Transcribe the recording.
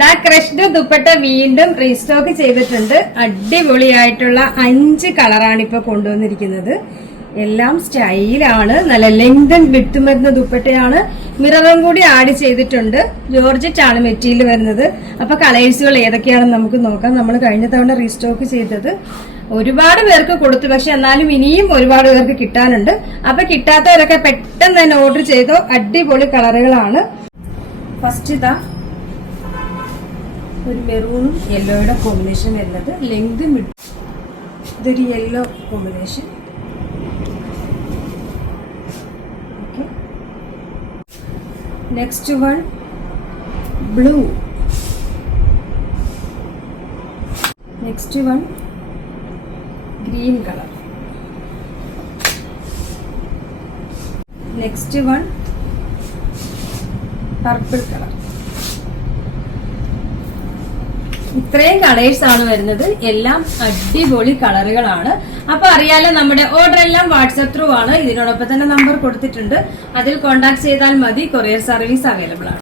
ദാ ക്രഷ്ഡ് ദുപ്പട്ട വീണ്ടും റീസ്റ്റോക്ക് ചെയ്തിട്ടുണ്ട്. അടിപൊളിയായിട്ടുള്ള 5 കളറാണ് ഇപ്പൊ കൊണ്ടുവന്നിരിക്കുന്നത്. എല്ലാം സ്റ്റൈലാണ്. നല്ല ലെങ്തൻ വിട്ട് വരുന്ന ദുപ്പട്ടയാണ്. മിററും കൂടി ആഡ് ചെയ്തിട്ടുണ്ട്. ജോർജറ്റ് ആണ് മെറ്റീരിയൽ വരുന്നത്. അപ്പൊ കളേഴ്സുകൾ ഏതൊക്കെയാണെന്ന് നമുക്ക് നോക്കാം. നമ്മൾ കഴിഞ്ഞ തവണ റീസ്റ്റോക്ക് ചെയ്തത് ഒരുപാട് പേർക്ക് കൊടുത്തു, പക്ഷെ എന്നാലും ഇനിയും ഒരുപാട് പേർക്ക് കിട്ടാനുണ്ട്. അപ്പൊ കിട്ടാത്തവരൊക്കെ പെട്ടെന്ന് തന്നെ ഓർഡർ ചെയ്തോ. അടിപൊളി കളറുകളാണ്. ഫസ്റ്റ് ഇതാ ഒരു മെറൂണും യെല്ലോയുടെ കോമ്പിനേഷൻ വരുന്നത്. ലെങ്ത് ഇതൊരു yellow combination. Okay, next one blue. Next one green colour. Next one purple colour. ഇത്രയും കളേഴ്സ് ആണ് വരുന്നത്. എല്ലാം അടിപൊളി കളറുകളാണ്. അപ്പൊ അറിയാലോ, നമ്മുടെ ഓർഡർ എല്ലാം വാട്സ്ആപ്പ് ത്രൂ ആണ്. ഇതിനോടൊപ്പം തന്നെ നമ്പർ കൊടുത്തിട്ടുണ്ട്. അതിൽ കോൺടാക്ട് ചെയ്താൽ മതി. കൊറിയർ സർവീസ് അവൈലബിൾ ആണ്.